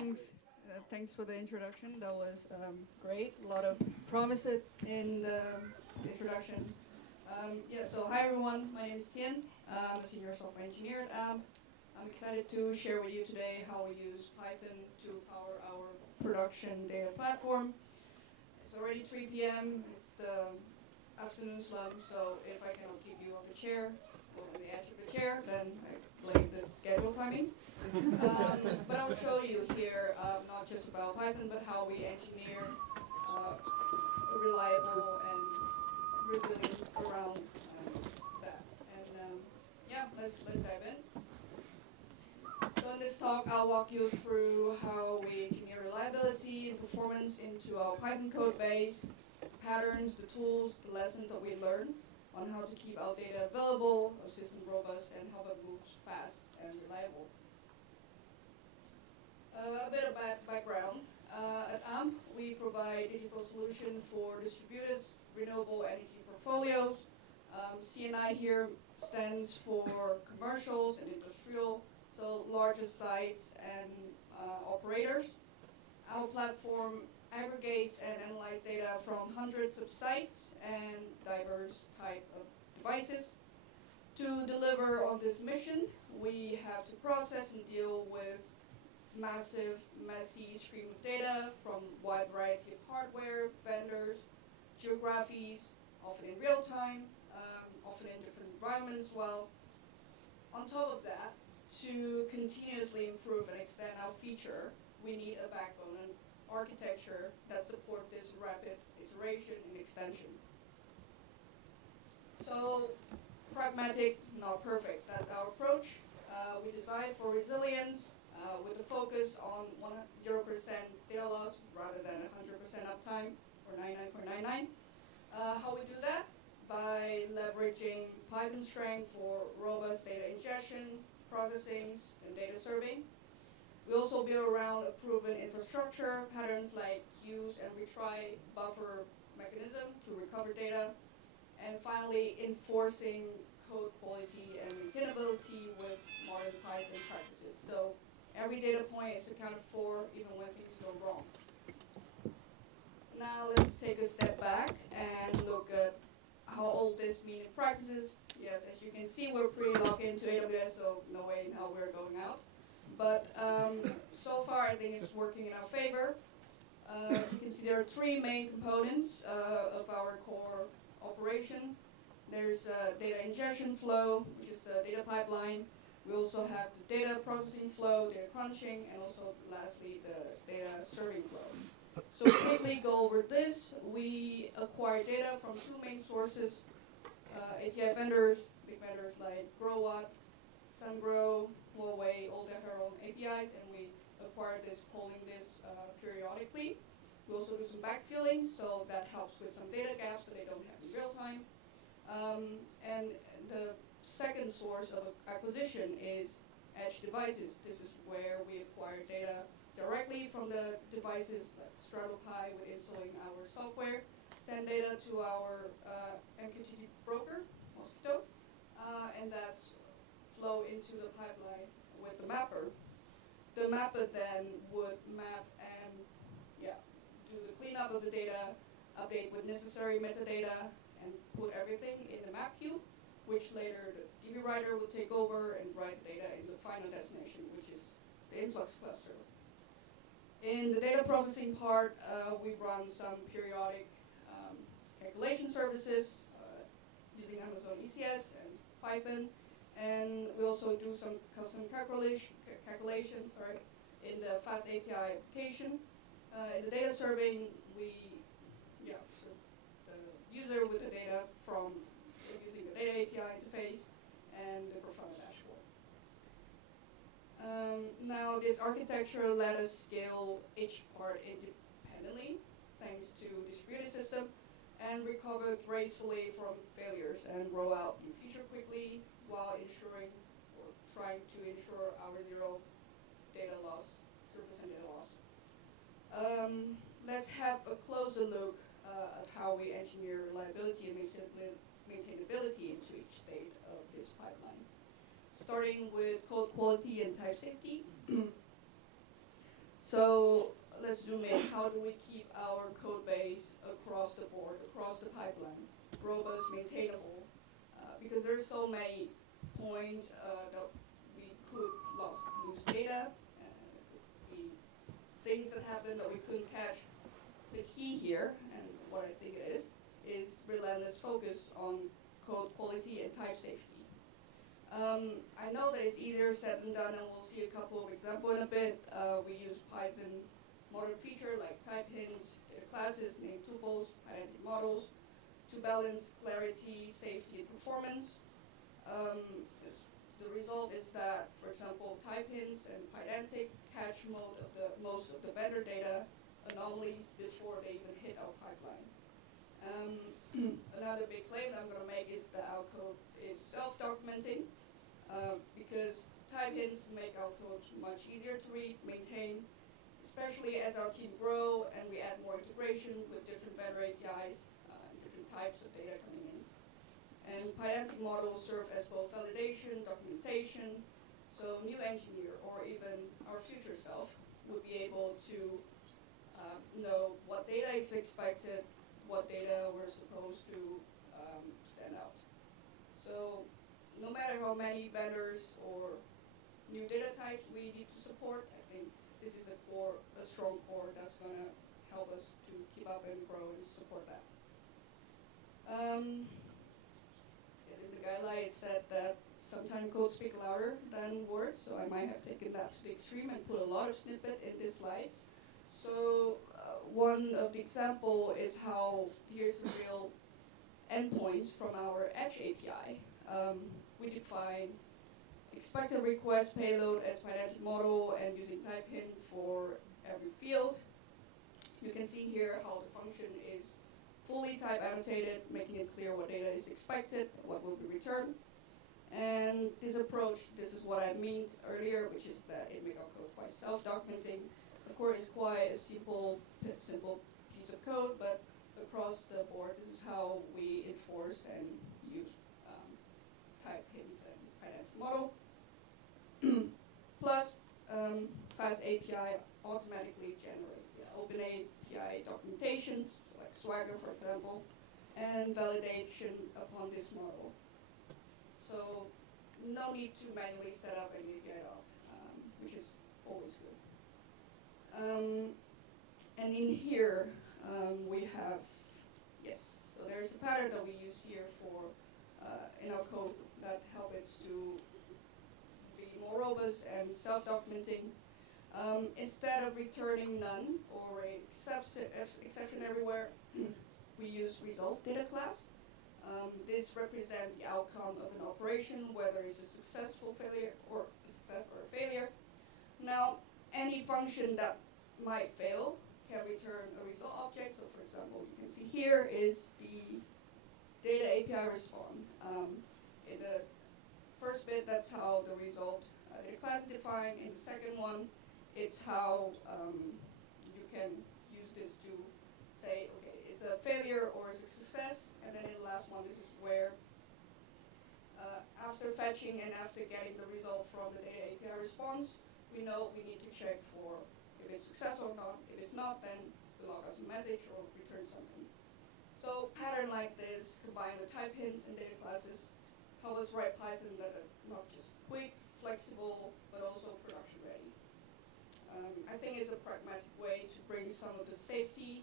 Thanks for the introduction. That was great. A lot of promise in the introduction. So hi everyone. My name is Tien. I'm a senior software engineer at AMP. I'm excited to share with you today how we use Python to power our production data platform. It's already 3 p.m. It's the afternoon slump, so if I cannot keep you on the chair or on the edge of the chair, then I blame the schedule timing. But I'll show you here not just about Python, but how we engineer a reliable and resilience around that. And let's dive in. So in this talk, I'll walk you through how we engineer reliability and performance into our Python code base, patterns, the tools, the lessons that we learn on how to keep our data available, our system robust, and how it moves fast and reliable. A bit of background. At AMP, we provide digital solutions for distributed renewable energy portfolios. CNI here stands for commercials and industrial, so larger sites and operators. Our platform aggregates and analyzes data from hundreds of sites and diverse type of devices. To deliver on this mission, we have to process and deal with massive, messy stream of data from a wide variety of hardware, vendors, geographies, often in real time, often in different environments as well. On top of that, to continuously improve and extend our feature, we need a backbone and architecture that support this rapid iteration and extension. So, pragmatic, not perfect. That's our approach. We design for resilience with a focus on 0% data loss rather than 100% uptime or 99.99. How we do that? By leveraging Python strength for robust data ingestion, processing, and data serving. We also build around a proven infrastructure, patterns like queues and retry buffer mechanism to recover data. And finally, enforcing code quality and maintainability with modern Python practices. So every data point is accounted for even when things go wrong. Now let's take a step back and look at how all this means in practices. Yes, as you can see, we're pretty locked into AWS, so no way in hell we're going out. But so far, I think it's working in our favor. You can see there are three main components of our core operation. There's data ingestion flow, which is the data pipeline. We also have the data processing flow, data crunching, and also lastly the data serving flow. So to quickly go over this, we acquire data from two main sources, API vendors, big vendors like GrowWatt, SunGrow, Huawei, all have their own APIs, and we acquire this, polling this periodically. We also do some backfilling, so that helps with some data gaps that they don't have in real time. And the second source of acquisition is edge devices. This is where we acquire data directly from the devices like StratoPy with installing our software, send data to our MQTT broker, Mosquito, and that's flow into the pipeline with the mapper. The mapper then would map and do the cleanup of the data, update with necessary metadata, and put everything in the map queue, which later the DB writer will take over and write the data in the final destination, which is the influx cluster. In the data processing part, we run some periodic calculation services using Amazon ECS and Python, and we also do some custom calculations in the Fast API application. In the data serving, so the user with the data from using the data API interface and the Grafana dashboard. Now this architecture let us scale each part independently thanks to distributed system and recover gracefully from failures and roll out new feature quickly while ensuring or trying to ensure our 0% data loss. Let's have a closer look at how we engineer reliability and maintainability into each state of this pipeline. Starting with code quality and type safety. So let's zoom in. How do we keep our code base across the board, across the pipeline, robust, maintainable? Because there's so many points that we could lose data, and it could be things that happen that we couldn't catch. The key here, and what I think it is relentless focus on code quality and type safety. I know that it's easier said than done, and we'll see a couple of examples in a bit. We use Python modern feature like type hints, data classes, named tuples, identity models to balance clarity, safety, and performance. The result is that, for example, type hints and pydantic catch most of the vendor data anomalies before they even hit our pipeline. Another big claim I'm going to make is that our code is self-documenting, because type hints make our code much easier to read, maintain, especially as our team grow and we add more integration with different vendor APIs, different types of data coming in. And pydantic models serve as both validation, documentation, so new engineer or even our future self would be able to know what data is expected, what data we're supposed to send out. So no matter how many vendors or new data types we need to support, I think this is a strong core that's going to help us to keep up and grow and support that. In the guideline it said that sometimes code speak louder than words, so I might have taken that to the extreme and put a lot of snippet in these slides. So one of the example is how here's the real endpoints from our Edge API. We define expected request payload as pydantic model and using type hint for every field. You can see here how the function is fully type annotated, making it clear what data is expected, what will be returned. And this approach, this is what I meant earlier, which is that it makes our code quite self-documenting. Of course, it's quite a simple piece of code, but across the board, this is how we enforce and use type hints and pydantic model. Plus, fast API automatically generate open API documentations, so like Swagger, for example, and validation upon this model. So no need to manually set up any API doc, which is always good. And in here, we have, so there's a pattern that we use here for in our code that helps it to be more robust and self-documenting. Instead of returning none or an exception everywhere, we use result data class. This represents the outcome of an operation, whether it's a successful failure or a success or a failure. Now, any function that might fail can return a result object. So for example, you can see here is the data API response. In the first bit, that's how the result data class is defined. In the second one, it's how you can use this to say, okay, it's a failure or it's a success. And then in the last one, this is where after fetching and after getting the result from the data API response, we know we need to check for if it's successful or not. If it's not, then we log us a message or return something. So pattern like this, combined with type hints and data classes, help us write Python that are not just quick, flexible, but also production ready. I think it's a pragmatic way to bring some of the safety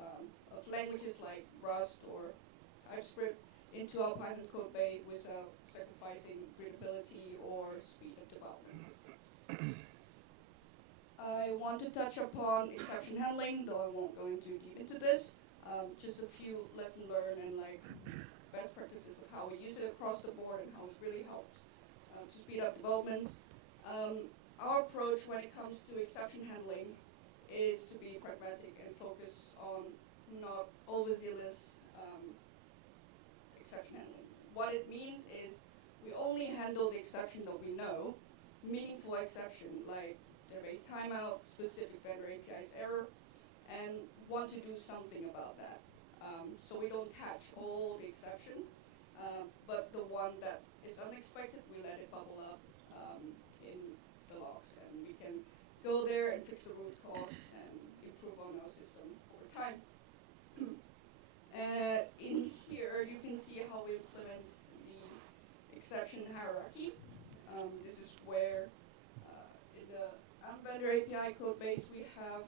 of languages like Rust or TypeScript into our Python code base without sacrificing readability or speed of development. I want to touch upon exception handling, though I won't go too deep into this. Just a few lessons learned and like best practices of how we use it across the board and how it really helps to speed up developments. Our approach when it comes to exception handling is to be pragmatic and focus on not overzealous exception handling. What it means is we only handle the exception that we know, meaningful exception like database timeout, specific vendor API's error, and want to do something about that. So we don't catch all the exception, but the one that is unexpected, we let it bubble up in the logs, and we can go go there and fix the root cause and improve on our system over time. In here, you can see how we implement the exception hierarchy. This is where in the vendor API code base we have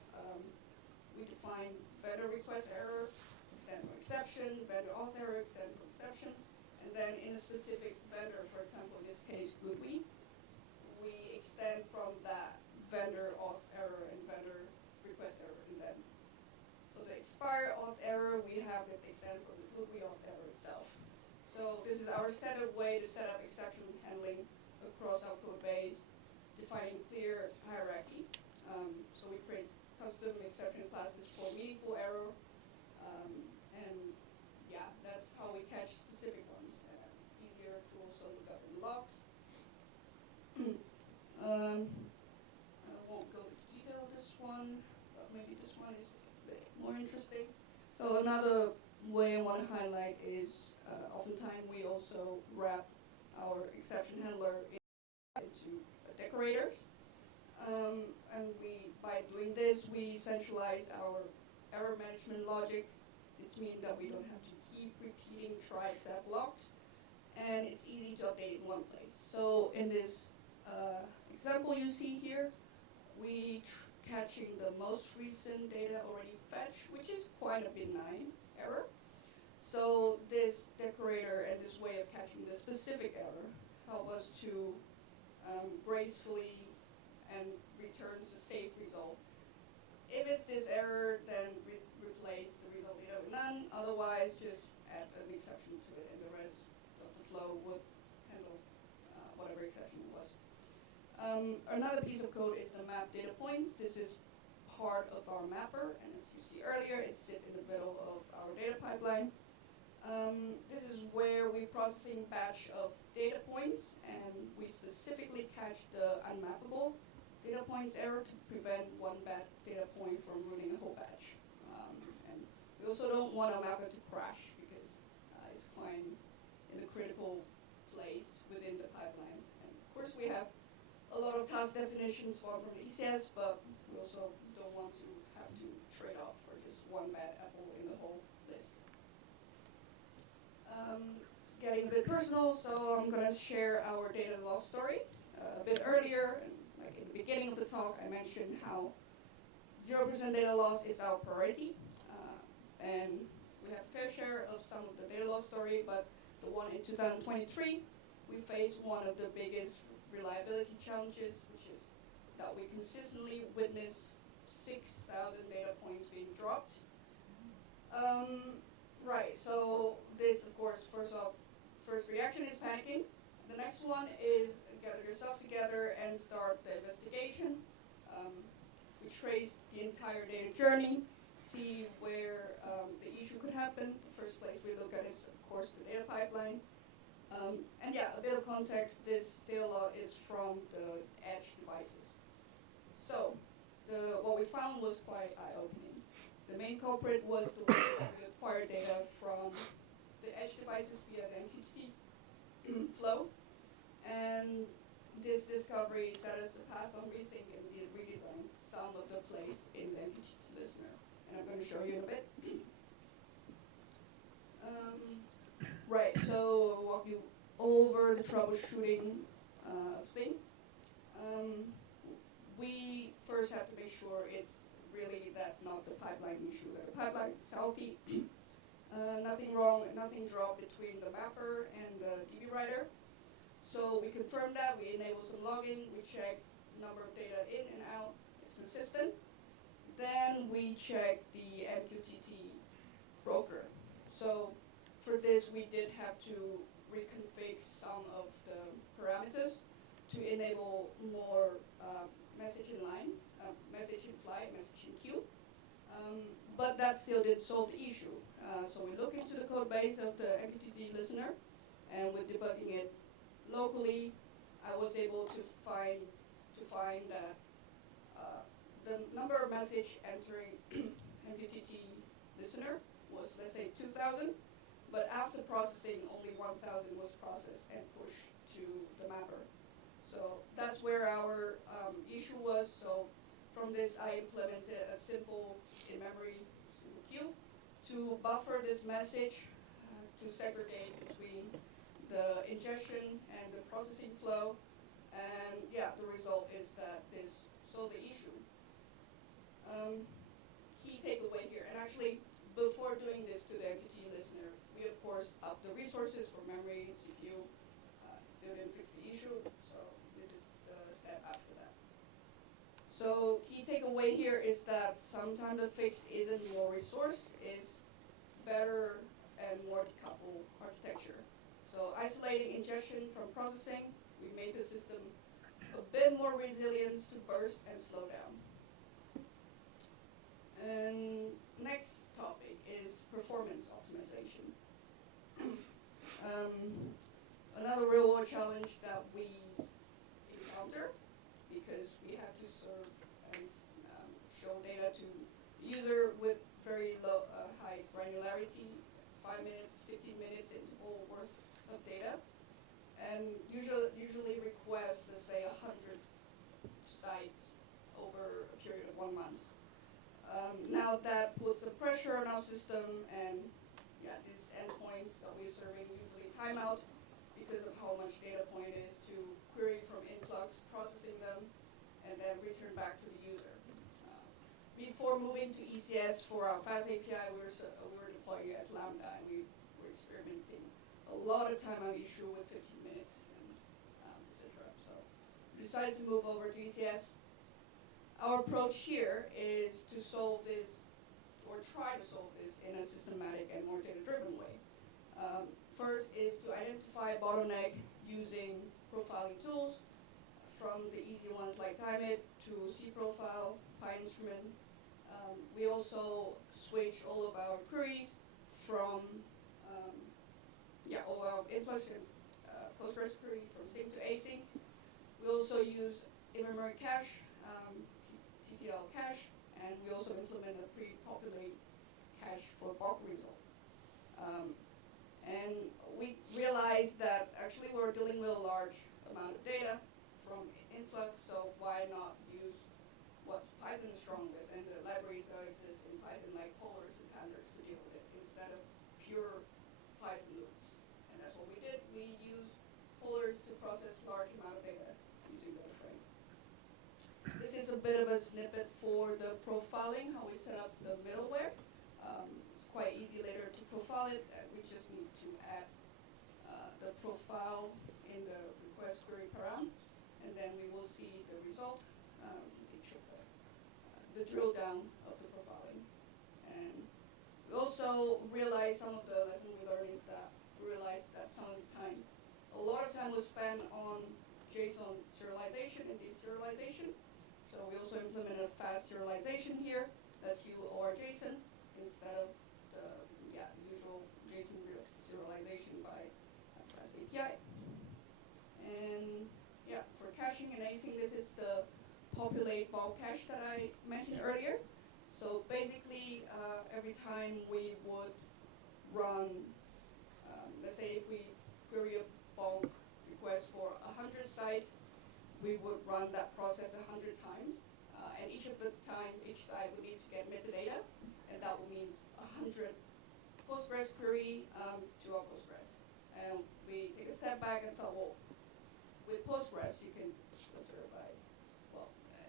we define vendor request error, extend for exception, vendor auth error, extend for exception, and then in a specific vendor, for example, in this case, GoodWe, we extend from that vendor auth error and vendor request error, and then for the expire auth error, we have it extend from the GoodWe auth error itself. So this is our standard way to set up exception handling across our code base, defining clear hierarchy. So we create custom exception classes for meaningful error, and yeah, that's how we catch specific ones. Easier to also look up in logs. I won't go into detail of this one, but maybe this one is a bit more interesting. So another way I want to highlight is oftentimes we also wrap our exception handler into decorators. And by doing this, we centralize our error management logic. It means that we don't have to keep repeating try except logs, and it's easy to update in one place. So in this example you see here, we catching the most recent data already fetched, which is quite a benign error. So this decorator and this way of catching the specific error help us to gracefully and returns a safe result. If it's this error, then replace the result data with none. Otherwise, just add an exception to it, and the rest of the flow would handle whatever exception it was. Another piece of code is the map data point. This is part of our mapper, and as you see earlier, it sits in the middle of our data pipeline. This is where we're processing batch of data points, and we specifically catch the unmappable data points error to prevent one bad data point from ruining a whole batch. And we also don't want our mapper to crash because it's quite in a critical place within the pipeline. And of course, we have a lot of task definitions spawned from the ECS, but we also don't want to have to trade off for just one bad apple in the whole list. It's getting a bit personal, so I'm going to share our data loss story. A bit earlier, like in the beginning of the talk, I mentioned how 0% data loss is our priority, and we have a fair share of some of the data loss story, but the one in 2023, we faced one of the biggest reliability challenges, which is that we consistently witness 6,000 data points being dropped. Right, so this, of course, first reaction is panicking. The next one is gather yourself together and start the investigation. We trace the entire data journey, see where the issue could happen. The first place we look at is, of course, the data pipeline. And yeah, a bit of context, this data log is from the edge devices. So what we found was quite eye-opening. The main culprit was the way that we acquired data from the edge devices via the MQTT flow. And this discovery set us a path on rethink and redesign some of the place in the MQTT listener. And I'm going to show you in a bit. Right, so I'll walk you over the troubleshooting thing. We first have to make sure it's really not the pipeline issue, that the pipeline is healthy. Nothing wrong, nothing dropped between the mapper and the DB writer. So we confirm that, we enable some logging, we check number of data in and out is consistent. Then we check the MQTT broker. So for this, we did have to reconfig some of the parameters to enable more message in line, message in flight, message in queue. But that still didn't solve the issue. So we look into the code base of the MQTT listener, and with debugging it locally, I was able to find that the number of message entering MQTT listener was, let's say, 2,000, but after processing, only 1,000 was processed and pushed to the mapper. So that's where our issue was. So from this, I implemented a simple in-memory simple queue to buffer this message to segregate between the ingestion and the processing flow. And yeah, the result is that this solved the issue. Key takeaway here, and actually, before doing this to the MQT listener, we of course upped the resources for memory, CPU. Still didn't fix the issue, so this is the step after that. So key takeaway here is that sometimes the fix isn't more resource, is better and more decoupled architecture. So isolating ingestion from processing, we made the system a bit more resilient to burst and slow down. And next topic is performance optimization. Another real world challenge that we encounter, because we have to serve and show data to the user with very low, high granularity, 5 minutes, 15 minutes interval worth of data, and usually request, let's say, 100 sites over a period of 1 month. Now that puts a pressure on our system, and yeah, these endpoints that we're serving usually time out because of how much data point is to query from influx, processing them, and then return back to the user. Before moving to ECS for our fast API, we were deploying as Lambda, and we were experimenting a lot of time on issue with 15 minutes, and etc. So we decided to move over to ECS. Our approach here is to solve this, or try to solve this in a systematic and more data-driven way. First is to identify a bottleneck using profiling tools, from the easy ones like Timeit to cProfile, PyInstrument. We also switch all of our queries from, all our influx and Postgres query from sync to async. We also use in-memory cache, TTL cache, and we also implement a pre-populate cache for bulk result. And we realized that actually we're dealing with a large amount of data from influx, so why not use what Python is strong with, and the libraries that exist in Python like pollers and pandas to deal with it, instead of pure Python loops. And that's what we did. We used pollers to process large amount of data using data frame. This is a bit of a snippet for the profiling, how we set up the middleware. It's quite easy later to profile it. We just need to add the profile in the request query param, and then we will see the result, the drill down of the profiling. And we also realized some of the lesson we learned is that we realized that some of the time, a lot of time was spent on JSON serialization and deserialization. So we also implemented a fast serialization here. That's UOR-JSON instead of the usual JSON serialization by fast API. And for caching and async, this is the populate bulk cache that I mentioned earlier. So basically, every time we would run, let's say if we query a bulk request for 100 sites, we would run that process 100 times. And each of the time, each site would need to get metadata, and that will mean 100 Postgres query to our Postgres. And we take a step back and thought, well, with Postgres, you can filter by,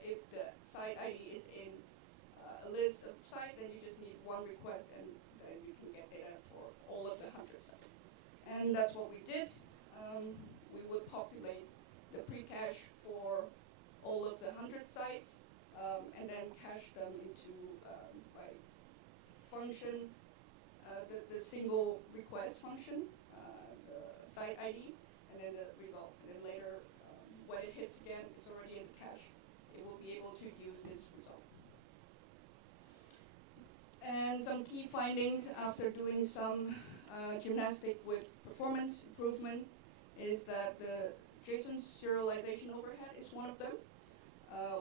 if the site ID is in a list of sites, then you just need one request, and then you can get data for all of the 100 sites. And that's what we did. We would populate the pre-cache for all of the 100 sites, and then cache them into by function, the single request function, the site ID, and then the result. And then later, when it hits again, it's already in the cache. It will be able to use this result. And some key findings after doing some gymnastic with performance improvement is that the JSON serialization overhead is one of them.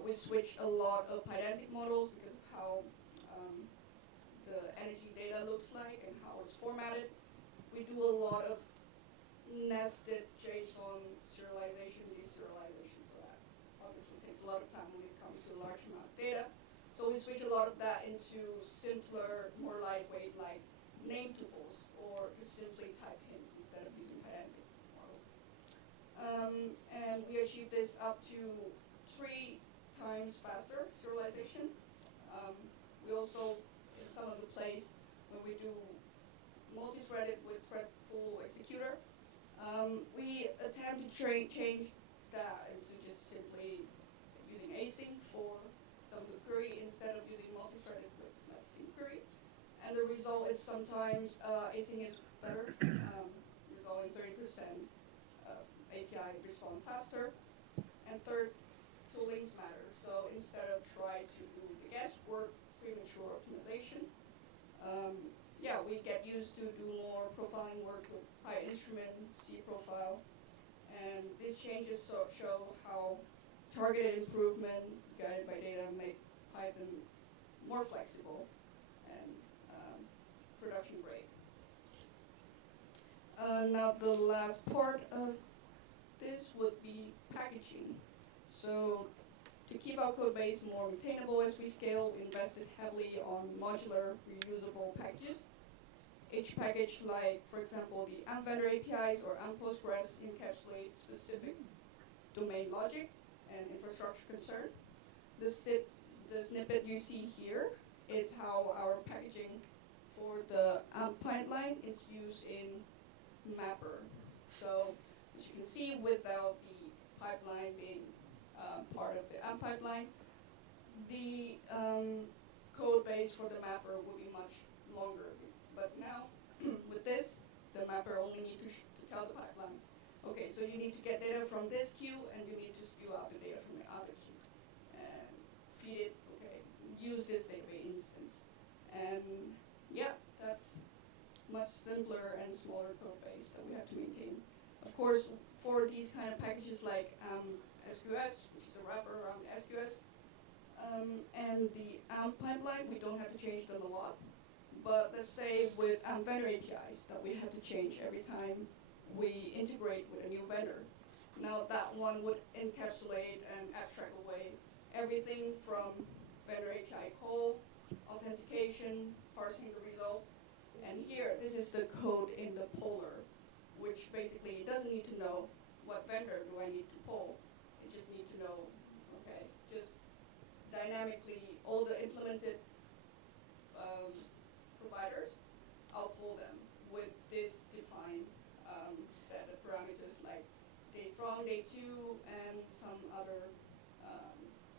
We switched a lot of Pydantic models because of how the energy data looks like and how it's formatted. We do a lot of nested JSON serialization, deserialization, so that obviously takes a a lot of time when it comes to a large amount of data. So we switch a lot of that into simpler, more lightweight, like name tuples, or just simply type hints instead of using pedantic model. And we achieve this up to 3 times faster serialization. We also, in some of the plays, when we do multi-threaded with threadful executor, we attempt to change that into just simply using async for some of the query instead of using multi-threaded with async query. And the result is sometimes async is better, resulting 30% of API respond faster. And third, toolings matter. So instead of trying to do the guesswork, premature optimization, we get used to do more profiling work with high instrument, C profile, and these changes show how targeted improvement guided by data make Python more flexible and production grade. Now the last part of this would be packaging. So to keep our code base more maintainable as we scale, we invested heavily on modular, reusable packages. Each package, like for example the vendor APIs or Postgres, encapsulate specific domain logic and infrastructure concern. The snippet you see here is how our packaging for the pipeline is used in Mapper. So as you can see, without the pipeline being part of the pipeline, the code base for the mapper will be much longer. But now, with this, the mapper only needs to tell the pipeline, okay, so you need to get data from this queue, and you need to spew out the data from the other queue. And feed it, okay, use this database instance. And yeah, that's much simpler and smaller code base that we have to maintain. Of course, for these kind of packages like SQS, which is a wrapper around SQS, and the pipeline, we don't have to change them a lot. But let's say with vendor APIs that we have to change every time we integrate with a new vendor. Now that one would encapsulate and abstract away everything from vendor API call, authentication, parsing the result. And here, this is the code in the poller, which basically it doesn't need to know what vendor do I need to pull. It just needs to know, okay, just dynamically all the implemented providers, I'll pull them with this defined set of parameters like date from, date to, and some other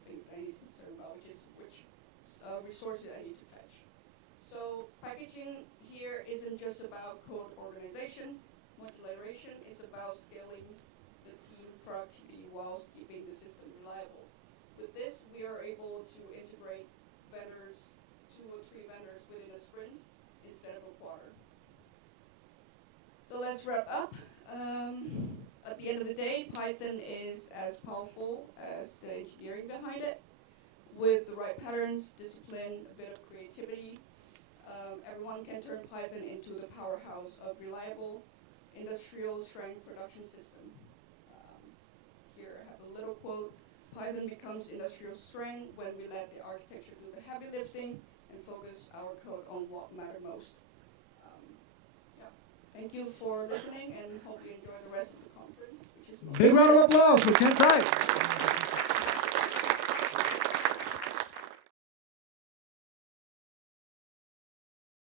things I need to concern about, which resources I need to fetch. So packaging here isn't just about code organization, modularization, it's about scaling the team productivity whilst keeping the system reliable. With this, we are able to integrate vendors, 2 or 3 vendors within a sprint instead of a quarter. So let's wrap up. At the end of the day, Python is as powerful as the engineering behind it. With the right patterns, discipline, a bit of creativity, everyone can turn Python into the powerhouse of reliable, industrial strength production system. Here I have a little quote. Python becomes industrial strength when we let the architecture do the heavy lifting and focus our code on what matters most. Thank you for listening, and hope you enjoy the rest of the conference. Big round of applause for Tien.